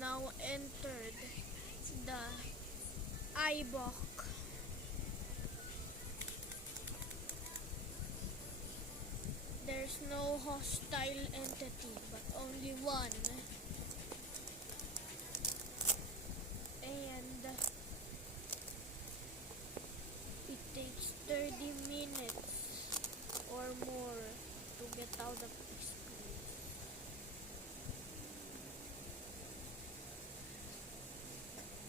now entered the IBOC. There's no hostile entity, but only one. And it takes 30 minutes or more to get out of this place.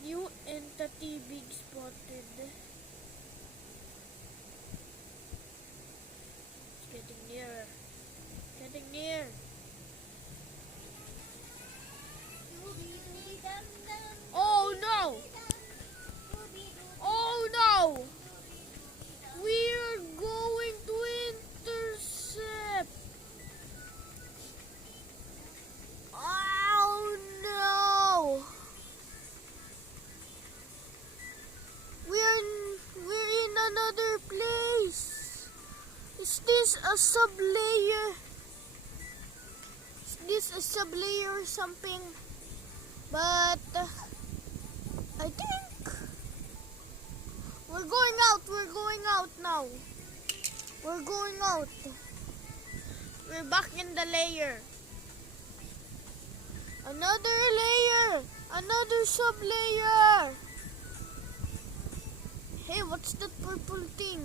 New entity big spotted. It's getting nearer. Getting near. Oh no! Oh no! We're going to intercept! Oh no! We're in another place. Is this a sub-layer? Is this a sub-layer or something? But I think we're going out. We're going out now. We're going out. We're back in the layer. Another layer. Another sub-layer. Hey, what's that purple thing?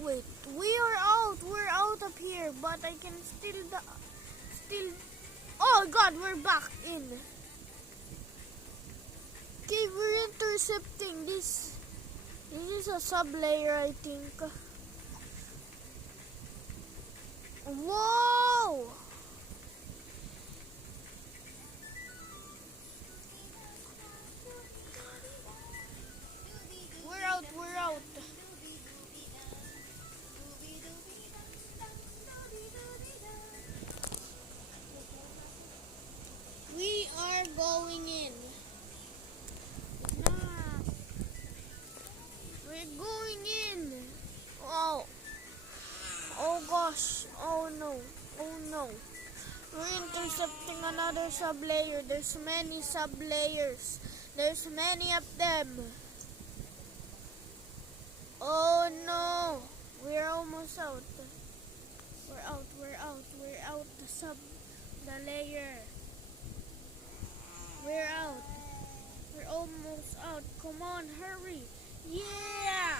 Wait, we are out. We're out up here, but I can still. Oh God, we're back in. Okay, we're intercepting this. This is a sub-layer, I think. Whoa! We're out, we're out. We are going in. Nah. We're going in. Oh. Oh gosh. Oh no. Oh no. We're intercepting another sub-layer. There's many sub-layers. There's many of them. Oh no. We're almost out. We're out. We're out. We're out. The layer. We're out. We're almost out. Come on, hurry. Yeah.